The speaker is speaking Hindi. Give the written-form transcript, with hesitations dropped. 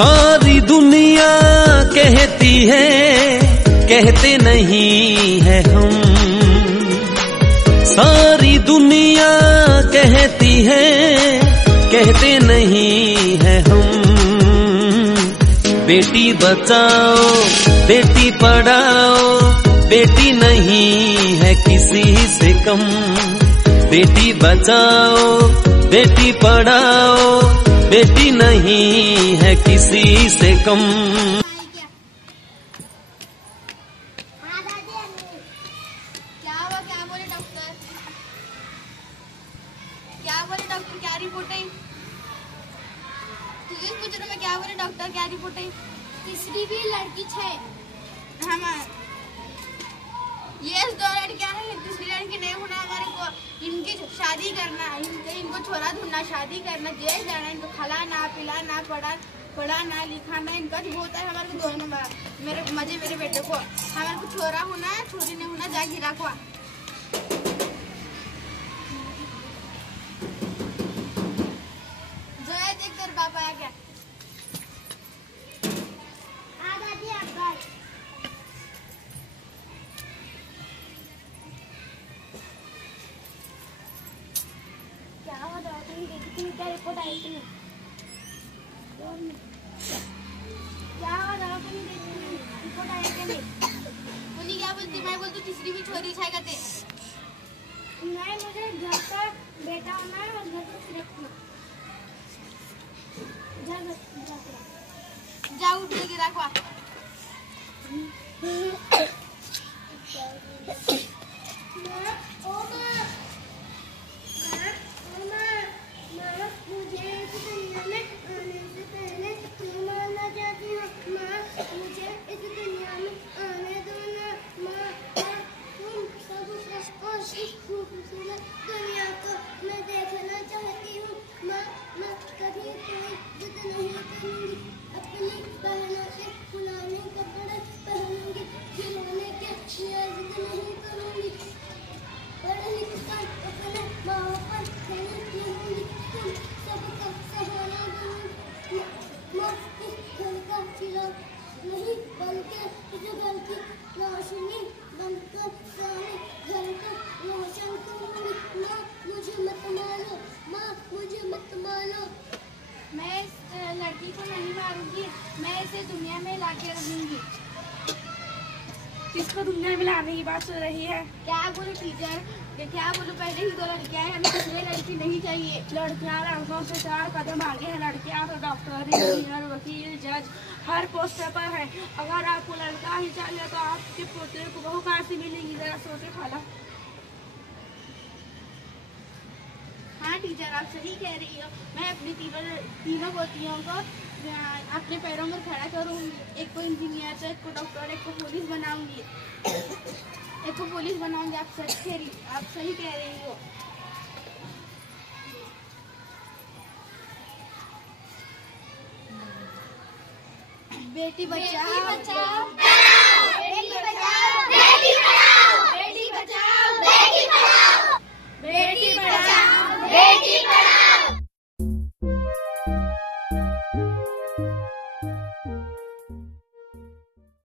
सारी दुनिया कहती है, कहते नहीं है हम। सारी दुनिया कहती है, कहते नहीं है हम। बेटी बचाओ, बेटी पढ़ाओ, बेटी नहीं है किसी से कम। बेटी बचाओ, बेटी पढ़ाओ, बेटी नहीं है किसी से कम। क्या बोले डॉक्टर, क्या रिपोर्ट है? तुझे पूछ रहा मैं, क्या बोले डॉक्टर, क्या रिपोर्ट है? तीसरी भी लड़की छे। हाँ, ये 2 लड़कियां हैं, तीसरी लड़की नहीं होना हमारे को। इनकी शादी करना, इनको छोरा ढूंढना, शादी करना, जेल जाना, इनको खिलाना पिलाना, पढ़ाना लिखाना, इनका बहुत है हमारे को। दोनों मेरे बेटे को, हमारे को छोरा होना, छोरी नहीं होना, जा गिरा को। देख तेरे पापा आ गया। क्या हुआ डॉक्टर ने देखी थी, क्या रिपोर्ट आई थी? क्या हुआ डॉक्टर ने देखी थी, रिपोर्ट आई कि नहीं? उन्हीं क्या बोलती, मैं बोलती तीसरी भी छोरी छाई करते। नहीं, मुझे घर का बेटा होना है और घर का सिर्फ जा उठ के गिरा को। दुनिया को मैं देखना चाहती हूँ माँ। मैं कभी कोई जिद नहीं करूँगी। अपनी बहनों से पुराने कपड़े पहनूंगी। खिलौने के लिए जिद नहीं करूँगी। पढ़ लिख कर अपने माँ पर खरीद लूँगी। तुम सबको सहारा दूँगी। मैं इस घर का चिराग नहीं बल्कि इस घर की रोशनी बनकर सारे घर को रोशन करूँगी। माँ मुझे मत मारो, माँ मुझे मत मारो। मैं इस लड़की को नहीं मारूंगी, मैं इसे दुनिया में लाके रखूंगी। किसको दुनिया में लाने की बात चल रही है? क्या बोलूं टीचर, क्या बोलूं, पहले ही 2 लड़कियां हैं, हमें दूसरी लड़की नहीं चाहिए। लड़कियां लड़कों से 4 कदम आगे है। लड़कियां तो डॉक्टर, इंजीनियर, वकील, जज हर पोस्ट पर है। अगर आपको लड़का ही चाहिए तो आपके पोते को बहू कहाँ से मिलेगी? जरा सोचे खाला। हाँ टीचर, आप सही कह रही हो। मैं अपनी तीनों पोतियों को अपने पैरों में खड़ा करूँगी। एक को इंजीनियर, तो एक को डॉक्टर, एक को पुलिस बनाऊंगी। आप सही कह रही हो। बेटी बचाओ।